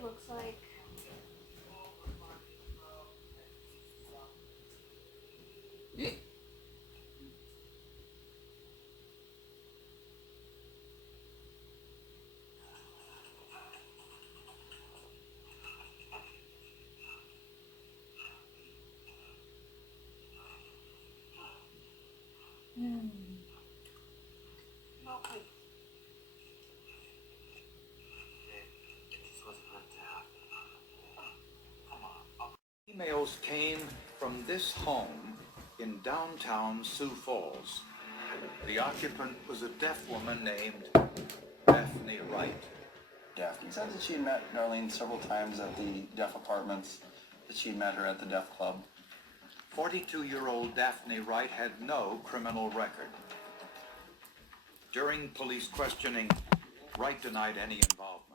it looks like. Emails came from this home in downtown Sioux Falls. The occupant was a deaf woman named Daphne Wright. Daphne said that she had met Darlene several times at the deaf apartments, that she met her at the deaf club. 42-year-old Daphne Wright had no criminal record. During police questioning, Wright denied any involvement.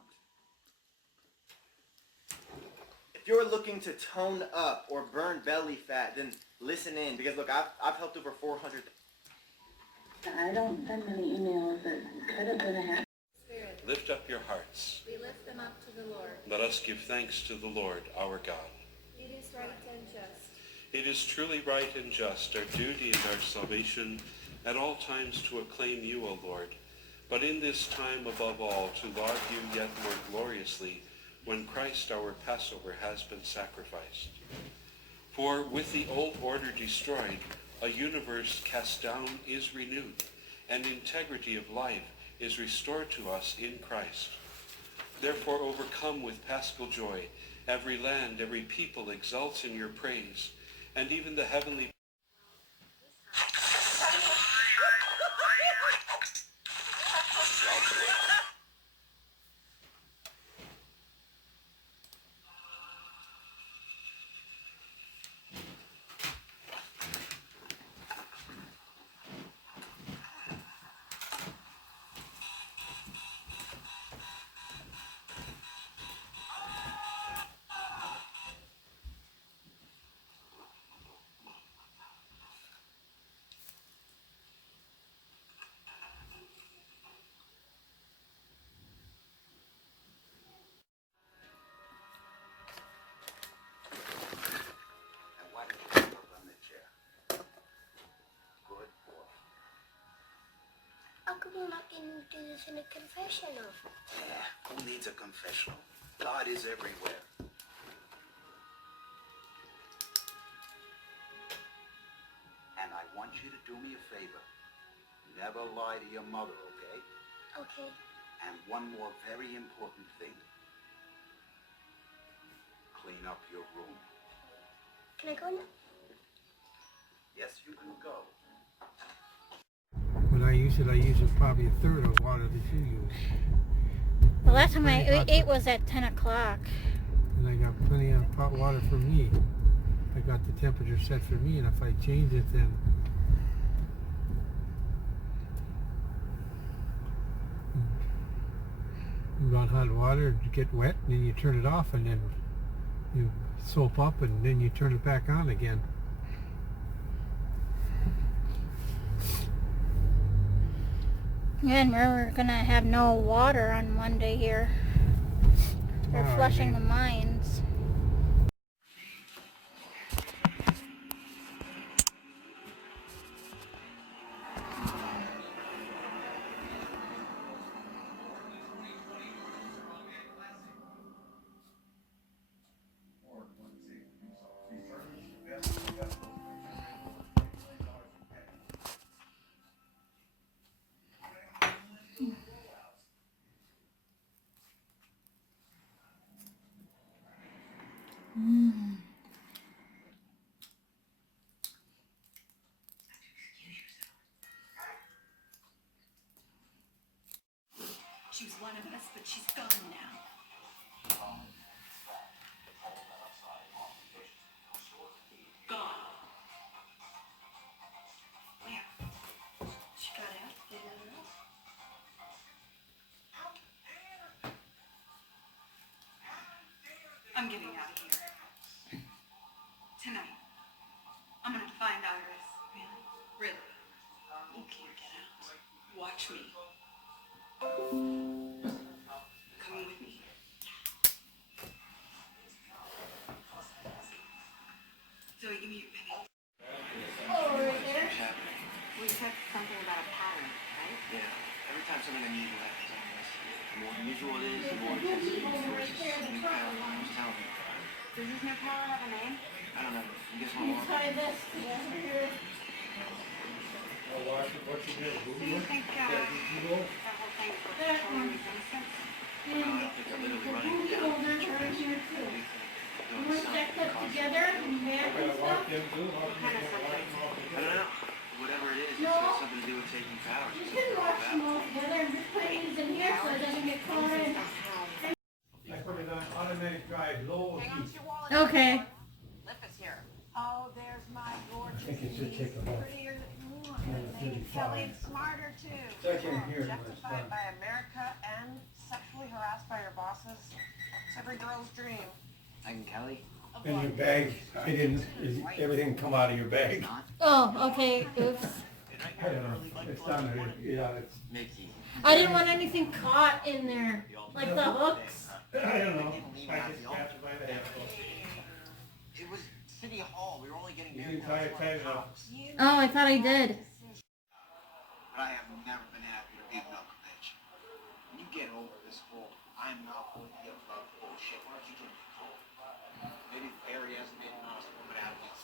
If you're looking to tone up or burn belly fat, then listen in, because look, I've helped over 400. I don't send many emails that could have been a hack. Lift up your hearts. We lift them up to the Lord. Let us give thanks to the Lord, our God. It is right and just. It is truly right and just, our duty and our salvation, at all times to acclaim you, O Lord, but in this time above all to laud you yet more gloriously, when Christ our Passover has been sacrificed. For with the old order destroyed, a universe cast down is renewed, and integrity of life is restored to us in Christ. Therefore, overcome with paschal joy, every land, every people exults in your praise, and even the heavenly How come we're not going to do this in a confessional? Yeah, who needs a confessional? God is everywhere. And I want you to do me a favor. Never lie to your mother, okay? Okay. And one more very important thing. Clean up your room. Can I go now? Yes, you can go. When I use it probably a third of the water that you use. The last time I ate was at 10 o'clock. And I got plenty of hot water for me. I got the temperature set for me, and if I change it, then you run hot water, you get wet, and then you turn it off, and then you soap up, and then you turn it back on again. And we're gonna have no water on Monday here. They're Tomorrow, flushing I the mean. mines. She was one of us, but she's gone now. Gone. Where? She got out? They let her out? I'm getting out of here. Tonight. I'm gonna find Iris. Really? Really? You can't get out. Watch me. Come with me. something about a pattern, right? Yeah. Every time something unusual happens on this, the more unusual it is, the more intense it is. It's a new power. I'm just telling you. Does this new power have a name? I don't know. You guess what I want? Try this together. What you do? Do you think that whole thing is what That showing one. his innocence? No, I don't think they're literally running Booty down. holders are in here too. Doing Once that something clip together and back and stuff. What kind of something? I don't know. Whatever it is, it's No. got something to do with taking powers. You It's can something watch them about. all together and just put these in here so it doesn't get caught in. I put it on automatic drive, low Hang on to heat. your wallet. Okay. Lip is here. Oh, there's my gorgeous. I think it should take about prettier than one. minute Made 35. Kelly smarter too. I can't hear it when it's Objectified done. by America and sexually harassed by your bosses. It's every girl's dream. Megan Kelly? In your bag, everything come out of your bag. Oh, okay. Oops. I don't know, it's down there, yeah, it's, Mickey. I didn't want anything caught in there. Like the hooks. I don't know, I just got it by the head. It was City Hall. We were only getting You married. didn't tie it tight enough. Oh, I thought I did. But I have never been happy to be a milk bitch. When you get over this whole I'm not going to give up bullshit, why don't you give me a call? Maybe Barry hasn't made an honest woman out of it.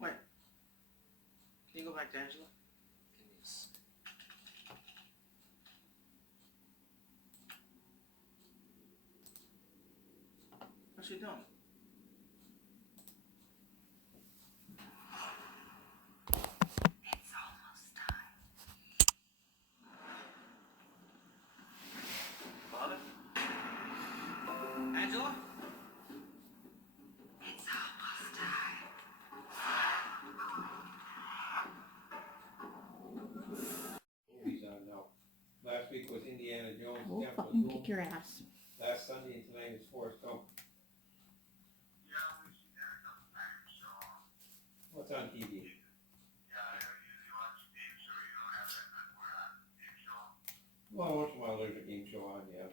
Wait. Can you go back to Angela? What's she doing? It's almost time. Father? Angela? It's almost time. Movies on now. Last week was Indiana Jones. I will Temple of fucking Doom. kick your ass. Last Sunday and tonight is Forrest Gump. What's on TV? Well, once in a while there's a game show on, yeah.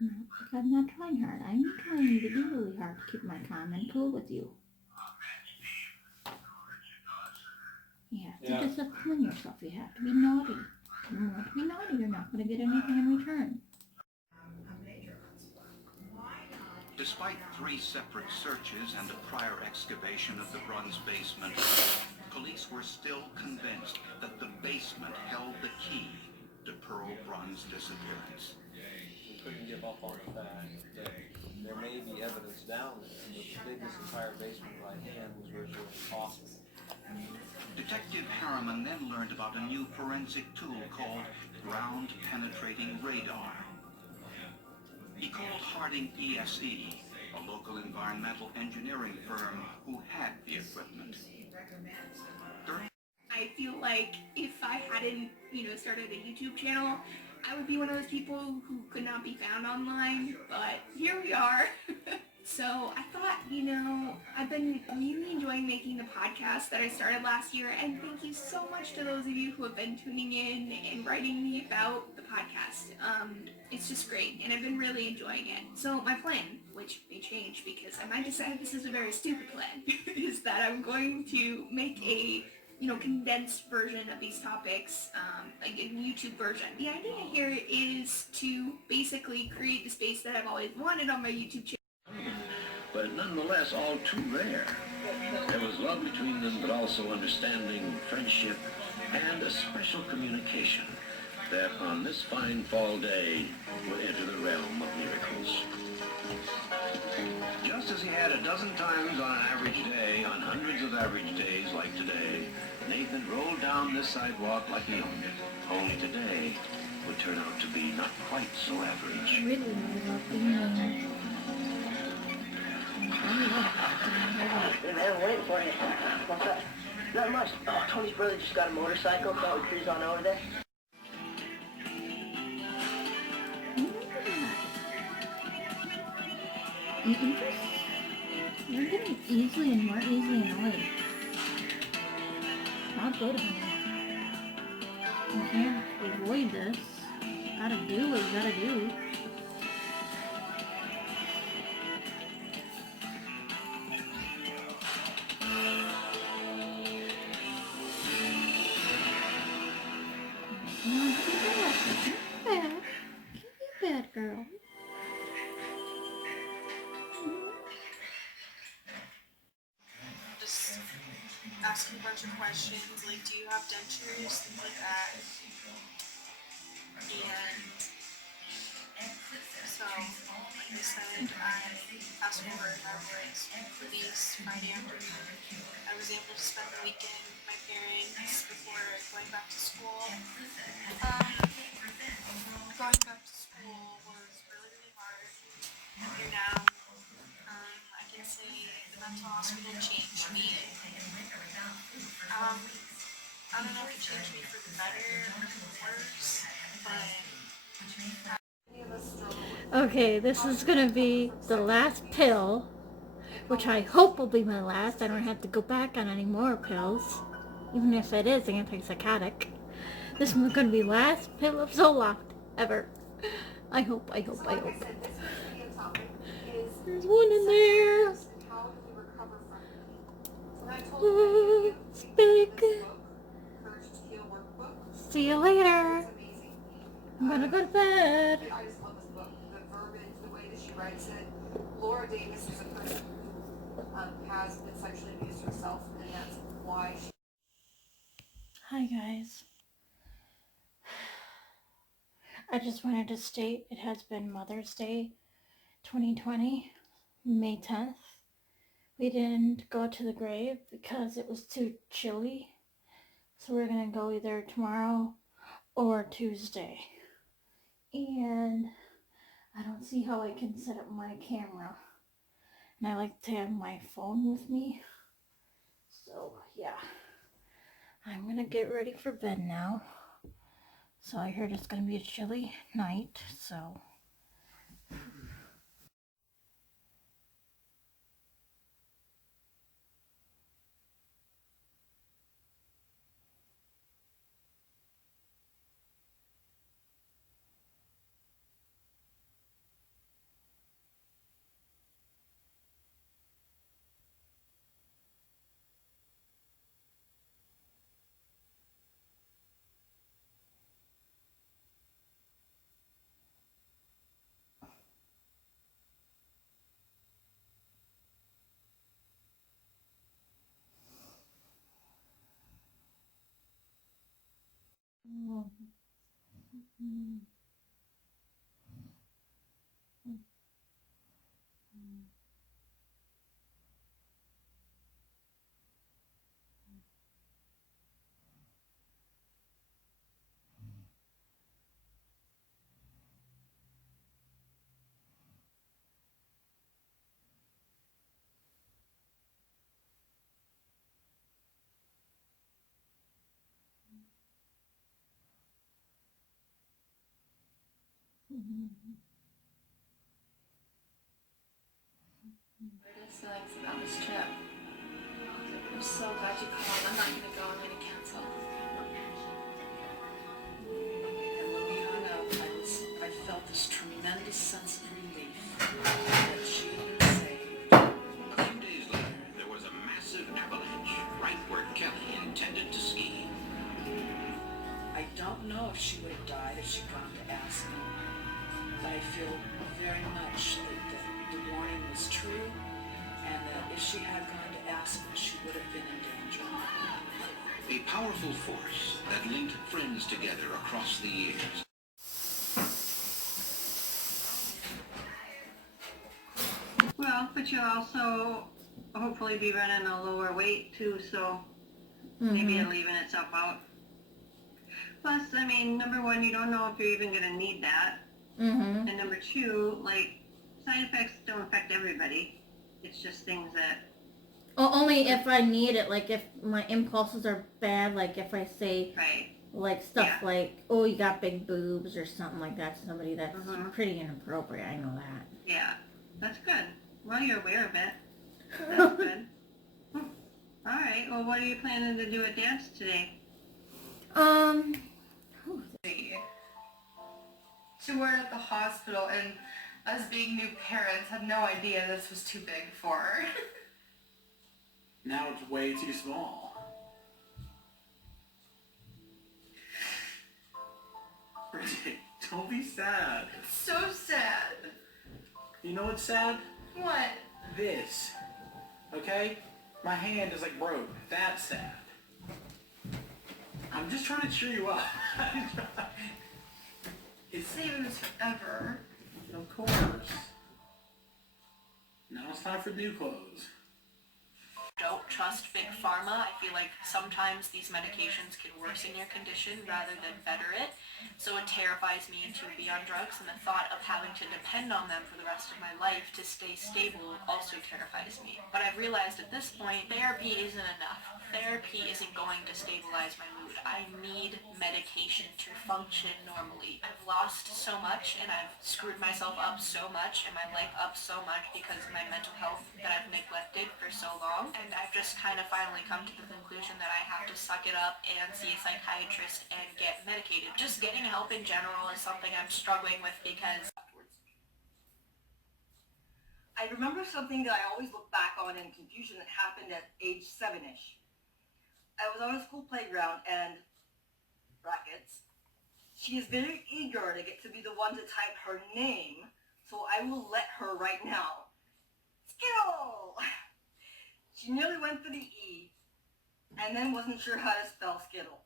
No, I'm not trying hard. I'm trying to do really hard to keep my comment cool with you. You have to Yeah. discipline yourself. You have to be naughty. You want to be naughty, you're not going to get anything in return. Despite 3 separate searches and a prior excavation of the Bruns basement, police were still convinced that the basement held the key to Pearl Brun's disappearance. We couldn't give up on the fact that there may be evidence down there, but to dig this entire basement by hand was virtually impossible. Detective Harriman then learned about a new forensic tool called ground-penetrating radar. He called Harding ESE, a local environmental engineering firm who had the equipment. During I feel like if I hadn't, started a YouTube channel, I would be one of those people who could not be found online, but here we are. So I thought, I've been really enjoying making the podcast that I started last year, and thank you so much to those of you who have been tuning in and writing me about the podcast. It's just great, and I've been really enjoying it. So my plan, which may change because I might decide this is a very stupid plan, is that I'm going to make a condensed version of these topics, like a YouTube version. The idea here is to basically create the space that I've always wanted on my YouTube channel. But nonetheless all too rare. There was love between them, but also understanding, friendship, and a special communication that on this fine fall day would enter the realm of miracles. Just as he had a dozen times on an average day, on hundreds of average days like today, Nathan rolled down this sidewalk like he owned it. Only today would turn out to be not quite so average. Really love being I'm waiting for you. What's up? Not much. Oh, Tony's brother just got a motorcycle. Thought we'd cruise on over there. You can just... You're getting easily and more easily annoyed. Not good, honey. You can't avoid this. Gotta do what you gotta do. Come on, be bad. Be bad, girl. Just asking a bunch of questions, like, do you have dentures, things like that. And so, like I said, I asked for hours release Friday afternoon. I was able to spend the weekend with my parents before going back to school. Going back to school was really, really hard. Here now, I can say the mental hospital changed me. I don't know if it changed me for the better or for the worse, but... Okay, this is gonna be the last pill, which I hope will be my last. I don't have to go back on any more pills, even if it is antipsychotic. This is gonna be last pill of Zoloft ever. I hope. There's one in there. Oh, it's big. See you later. I'm gonna go to bed. I just love this book. The verbiage, the way that she writes it. Laura Davis is a person who has been sexually abused herself, and that's why she... Hi guys. I just wanted to state it has been Mother's Day 2020, May 10th. We didn't go to the grave because it was too chilly. So we're gonna go either tomorrow or Tuesday. And I don't see how I can set up my camera. And I like to have my phone with me. So yeah. I'm gonna get ready for bed now. So I heard it's gonna be a chilly night, so... Thanks about this trip. I'm so glad you called. I'm not gonna go. I'm gonna cancel. And when we hung up, I felt this tremendous sense of relief that she had been saved. A few days later, there was a massive avalanche right where Kelly intended to ski. I don't know if she would have died if she'd gone to Aspen, but I feel very much that the warning was true, and that if she had gone to Aspen, she would have been in danger. A powerful force that linked friends together across the years. Well, but you'll also hopefully be running a lower weight too, so maybe it'll even itself out. Plus, I mean, number one, you don't know if you're even going to need that. And number two, like, side effects don't affect everybody. It's just things that Only if I need it, like if my impulses are bad, like if I say like stuff like, oh, you got big boobs or something like that to somebody, that's pretty inappropriate. I know that. Yeah, that's good. Well, you're aware of it. That's good. All right. Well, what are you planning to do at dance today? She worked at the hospital, and us being new parents had no idea this was too big for her. Now it's way too small. Bridget, don't be sad. It's so sad. You know what's sad? What? This. Okay? My hand is like broke. That's sad. I'm just trying to cheer you up. It's saving us forever. Of course. Now it's time for new clothes. Don't trust Big Pharma. I feel like sometimes these medications can worsen your condition rather than better it. So it terrifies me to be on drugs, and the thought of having to depend on them for the rest of my life to stay stable also terrifies me. But I've realized at this point, therapy isn't enough. Therapy isn't going to stabilize my mood. I need medication to function normally. I've lost so much, and I've screwed myself up so much, and my life up so much because of my mental health that I've neglected for so long. And I've just kind of finally come to the conclusion that I have to suck it up and see a psychiatrist and get medicated. Just getting help in general is something I'm struggling with because I remember something that I always look back on in confusion that happened at age 7-ish. I was on a school playground and, brackets, she is very eager to get to be the one to type her name, so I will let her right now. Skittle! She nearly went for the E, and then wasn't sure how to spell Skittle.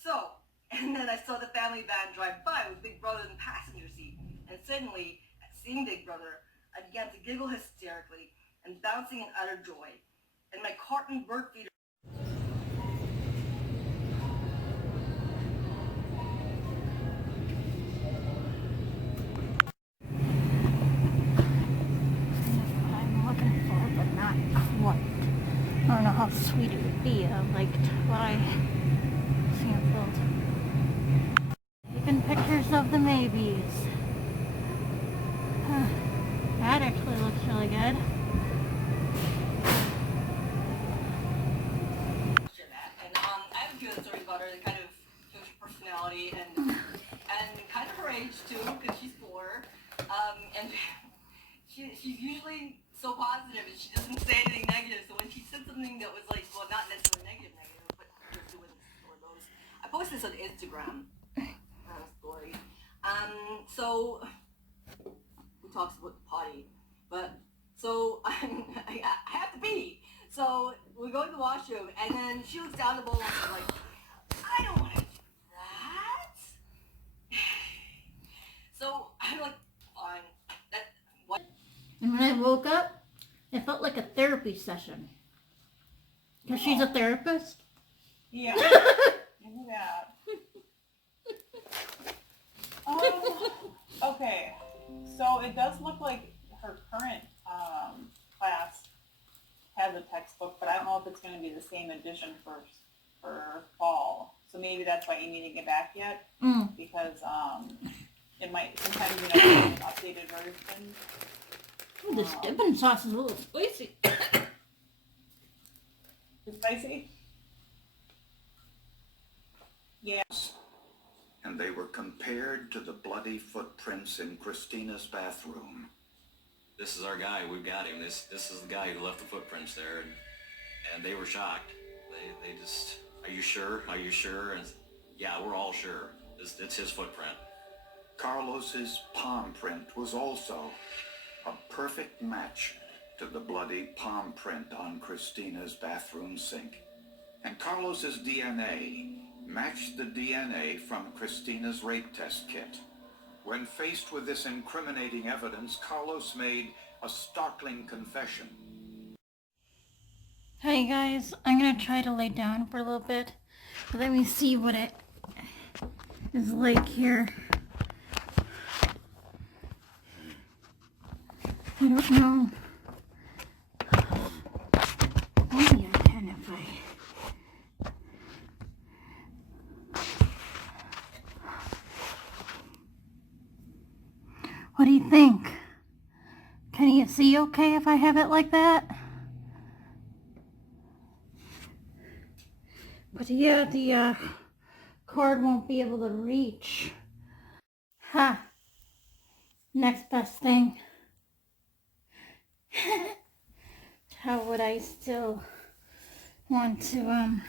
So, and then I saw the family van drive by with Big Brother in the passenger seat, and suddenly, at seeing Big Brother, I began to giggle hysterically and bouncing in utter joy, and my carton bird feeder I don't know how sweet it would be. I liked what I sampled. Even pictures of the maybes. That actually looks really good. And I have a few stories about her that kind of shows her personality and kind of her age too, because she's 4. And she's usually so positive, and she doesn't say anything negative. So when she said something that was like, well, not necessarily negative, but just doing those. I posted this on Instagram story. So who talks about potty? But so I have to pee. So we go to the washroom, and then she looks down the bowl and she's like, I don't want to do that. So I'm like, fine. What? And when I woke up, it felt like a therapy session. Because she's a therapist. Yeah. I knew that. Okay. So it does look like her current class has a textbook, but I don't know if it's going to be the same edition for fall. So maybe that's why Amy didn't get back yet. Because it might sometimes be an updated version. Ooh, this dipping sauce is a little spicy. It's spicy? Yes. And they were compared to the bloody footprints in Christina's bathroom. This is our guy. We've got him. This is the guy who left the footprints there, and they were shocked. They just, are you sure? Are you sure? And yeah, we're all sure. It's his footprint. Carlos's palm print was also a perfect match to the bloody palm print on Christina's bathroom sink. And Carlos's DNA matched the DNA from Christina's rape test kit. When faced with this incriminating evidence, Carlos made a startling confession. Hi guys, I'm gonna try to lay down for a little bit. Let me see what it is like here. I don't know see okay if I have it like that? But yeah, the cord won't be able to reach. Ha! Next best thing. How would I still want to,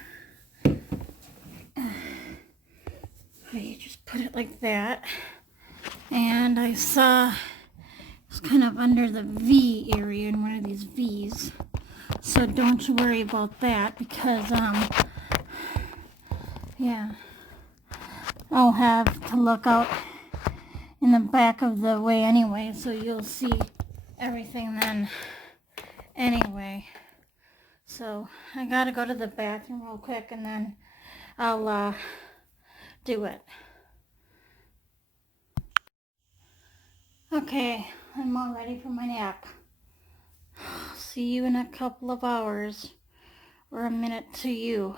you just put it like that. And I saw it's kind of under the V area in one of these V's. So don't you worry about that because, yeah, I'll have to look out in the back of the way anyway, so you'll see everything then anyway. So I gotta go to the bathroom real quick and then I'll do it. Okay, I'm all ready for my nap. See you in a couple of hours, or a minute to you.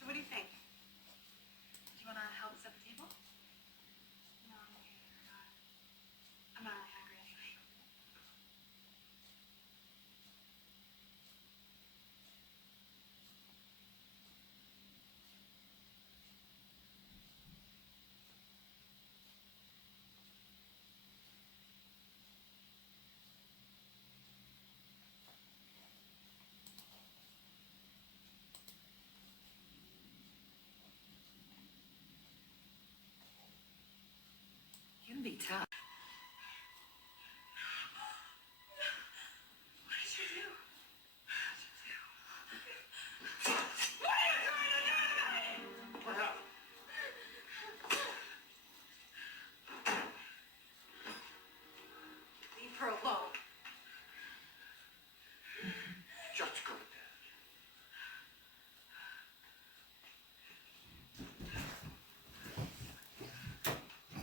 So what do you think? Do you want to help set the table? No, I'm okay. I'm not really hungry anyway. You can be tough. What did you do? What are you trying to do to me? What up? Leave her alone. Just go to bed.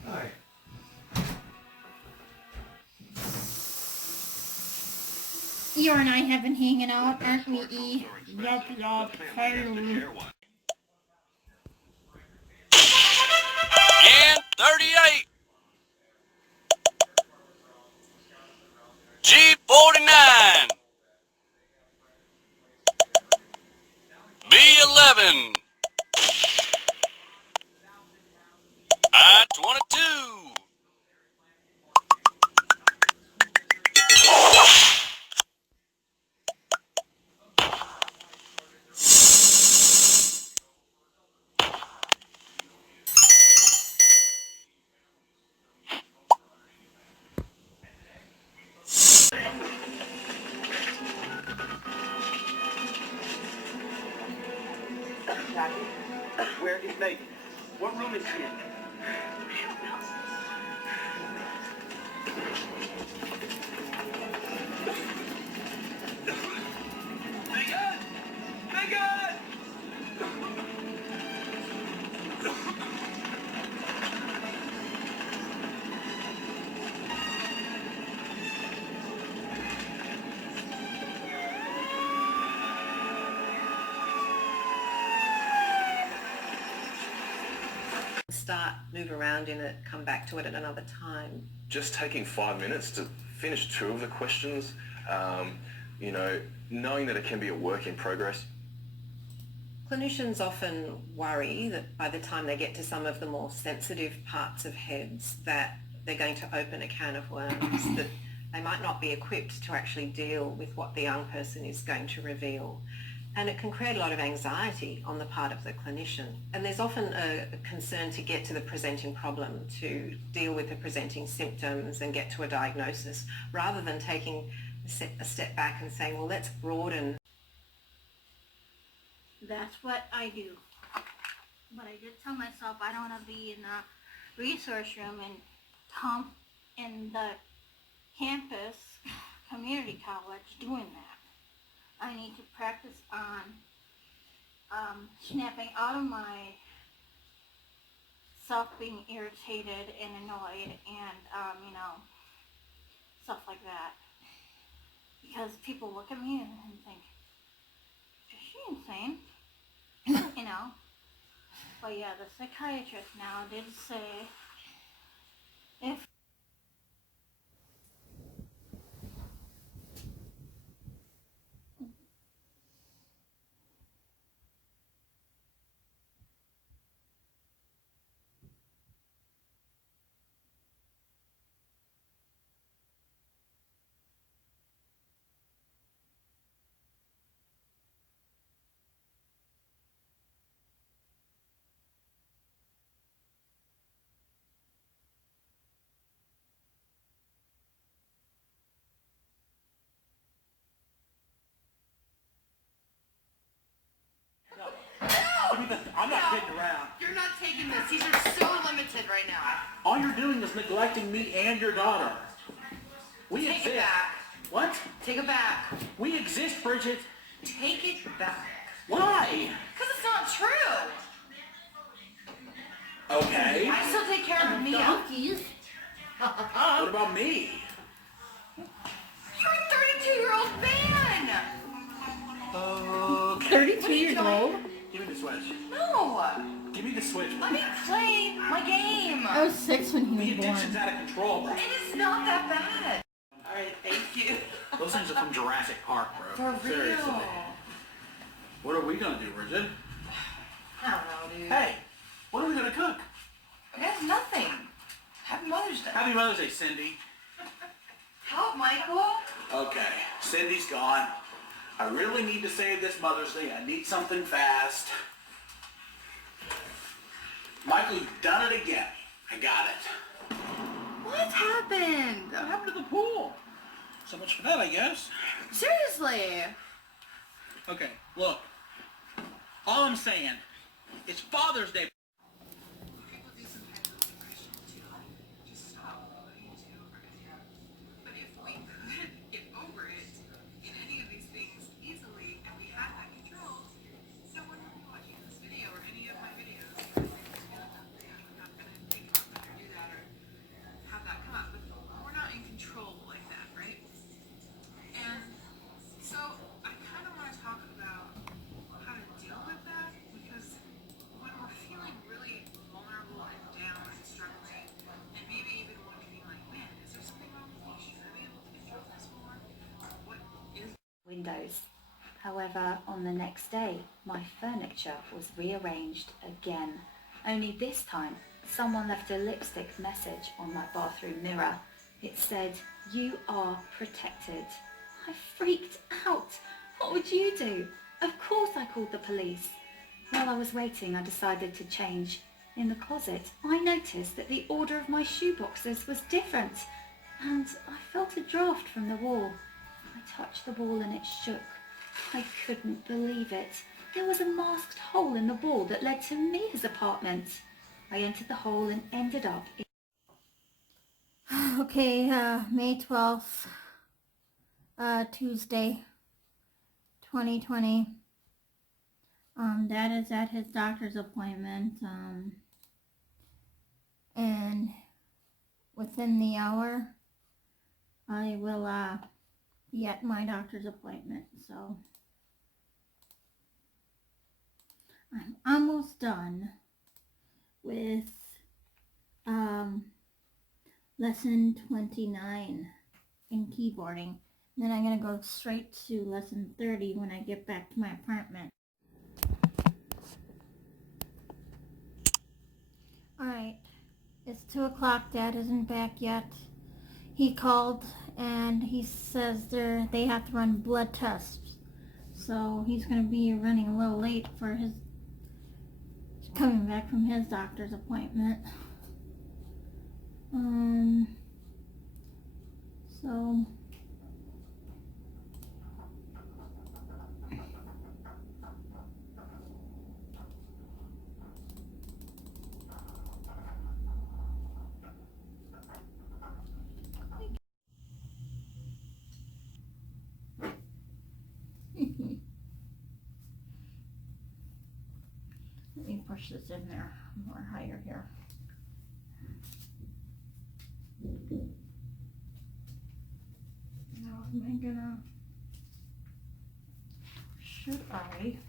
Hi. You and I have been hanging out, aren't we, E? Yup, yup, Hey. And 38. G49. B11. I-22. Jackie, where is Megan? What room is she in? Megan! Megan! Start, move around in it, come back to it at another time. Just taking 5 minutes to finish 2 of the questions, you know, knowing that it can be a work in progress. Clinicians often worry that by the time they get to some of the more sensitive parts of heads that they're going to open a can of worms, that they might not be equipped to actually deal with what the young person is going to reveal. And it can create a lot of anxiety on the part of the clinician. And there's often a concern to get to the presenting problem, to deal with the presenting symptoms and get to a diagnosis, rather than taking a step back and saying, well, let's broaden. That's what I do. But I did tell myself I don't want to be in the resource room in the campus community college doing that. I need to practice on snapping out of my self being irritated and annoyed and, stuff like that. Because people look at me and think, is she insane? But yeah, the psychiatrist now did say if I'm not kidding around. You're not taking this. These are so limited right now. All you're doing is neglecting me and your daughter. We Take exist. it back. What? Take it back. We exist, Bridget. Take it back. Why? Because it's not true. Okay. I still take care of Mia. What about me? You're a 32-year-old man. 32 years old? Give me the switch. No. Give me the switch. Let me play my game. I was 6 when he The was born. addiction's out of control, bro. It is not that bad. All right, thank you. Those things are from Jurassic Park, bro. For real. Seriously. What are we gonna do, Bridget? I don't know, dude. Hey, what are we gonna cook? That's nothing. Happy Mother's Day. Happy Mother's Day, Cindy. Help, Michael. Okay, Cindy's gone. I really need to save this Mother's Day. I need something fast. Michael, you've done it again. I got it. What happened? What happened to the pool? So much for that, I guess. Seriously. Okay, look. All I'm saying, it's Father's Day. But if we could get over it in any of these things easily, and we had that control, someone would be watching this video or any of my videos. I'm not going to think I'm going to do that or have that come up. But we're not in control like that, right? And so I kind of want to talk about how to deal with that, because when we're feeling really vulnerable and down and struggling, and maybe even wondering like, man, is there something wrong with me? Should I be able to control this more? What is Windows. However, on the next day, my furniture was rearranged again. Only this time, someone left a lipstick message on my bathroom mirror. It said, "You are protected." I freaked out. What would you do? Of course I called the police. While I was waiting, I decided to change. In the closet, I noticed that the order of my shoeboxes was different, and I felt a draft from the wall. I touched the wall and it shook. I couldn't believe it. There was a masked hole in the wall that led to Mia's apartment. I entered the hole and ended up in... Okay, May 12th, Tuesday, 2020. Dad is at his doctor's appointment, and within the hour, I will, be at my doctor's appointment, so I'm almost done with, lesson 29 in keyboarding. Then I'm going to go straight to lesson 30 when I get back to my apartment. Alright, it's 2 o'clock. Dad isn't back yet. He called and he says they have to run blood tests. So he's going to be running a little late for his coming back from his doctor's appointment. So push this in there more higher here. Now am I gonna, should I?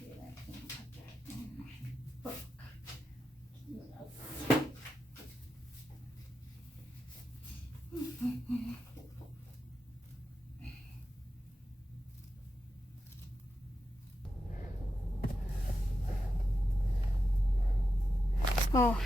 Yeah, I can put that in my book. Oh.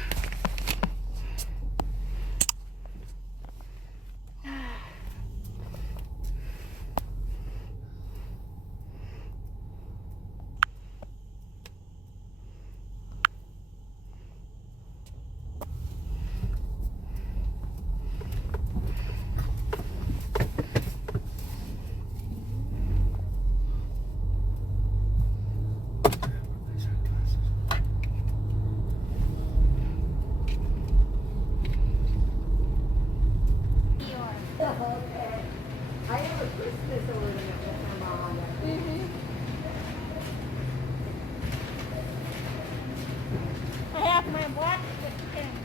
I have my watch with pins.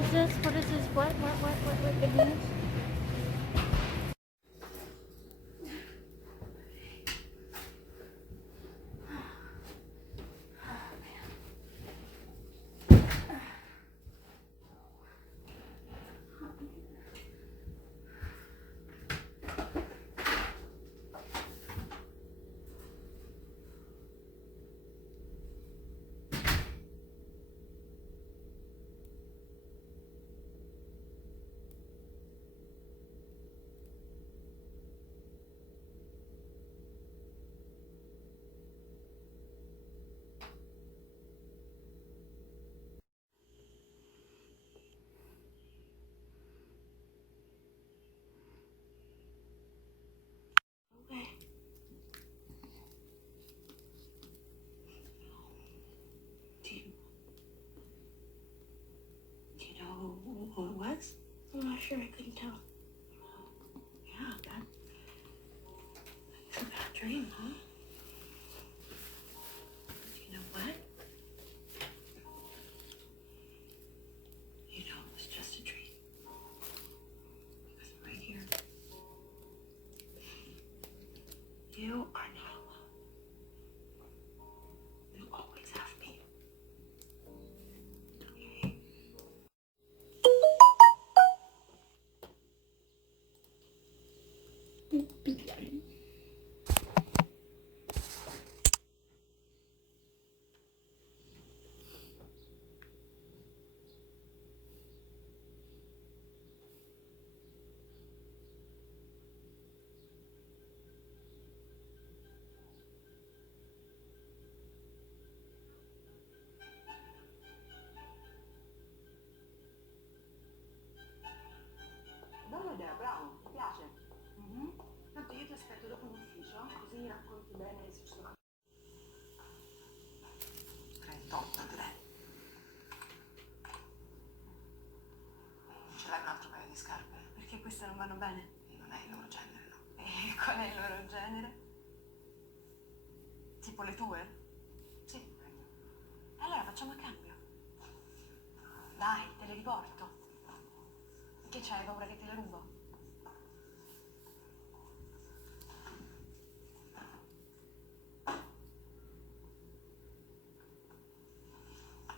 What is this? What is this? What it means? Do you know who it was? I'm not sure, I couldn't tell. Yeah, that's a bad dream, huh? Do you know what? You know it was just a dream. Because right here, you are not alone. You always have me. Okay? Bella idea, bravo, mi piace. Tanto io ti aspetto dopo in ufficio, così mi racconti bene se ci sono. 38,3. Ce l'hai un altro paio di scarpe? Perché queste non vanno bene? Non è il loro genere, no? E qual è il loro genere? Tipo le tue? Sì. Allora facciamo a cambio. Dai, te le riporto. Che c'hai paura che te le rubo?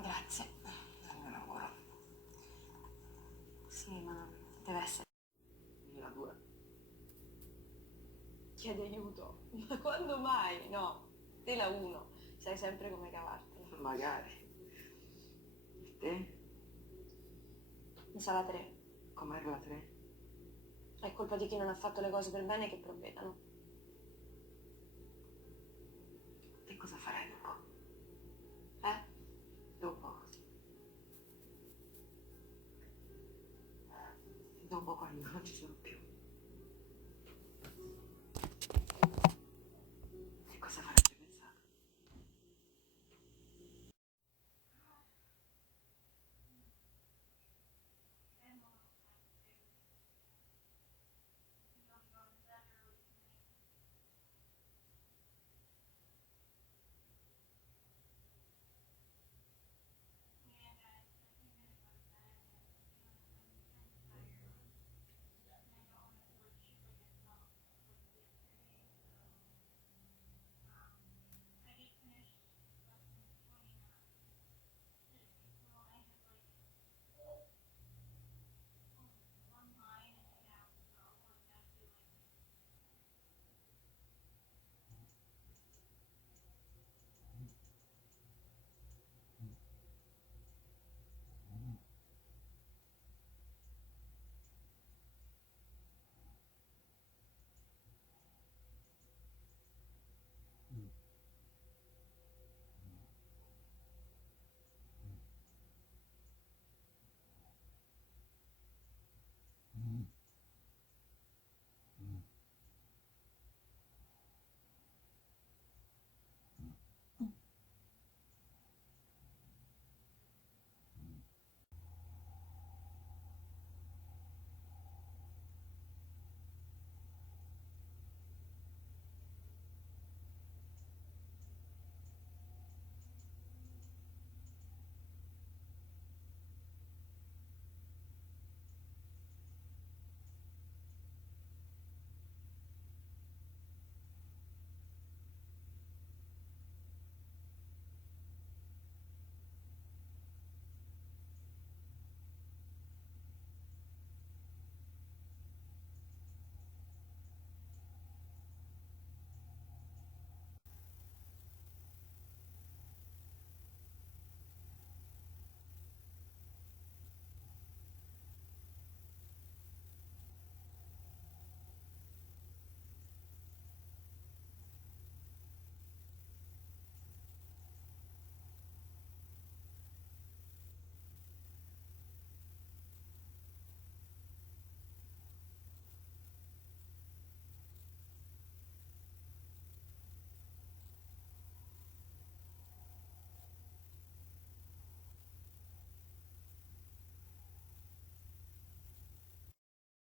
Grazie, è il mio lavoro. Sì, ma deve essere. La dura. Chiede aiuto. Ma quando mai? No, te la uno. Sai sempre come cavartela. Magari. E te? Mi sa la 3. Com'è la 3? È colpa di chi non ha fatto le cose per bene che provvedano. E cosa farai dopo? Dopo? mannaggia più.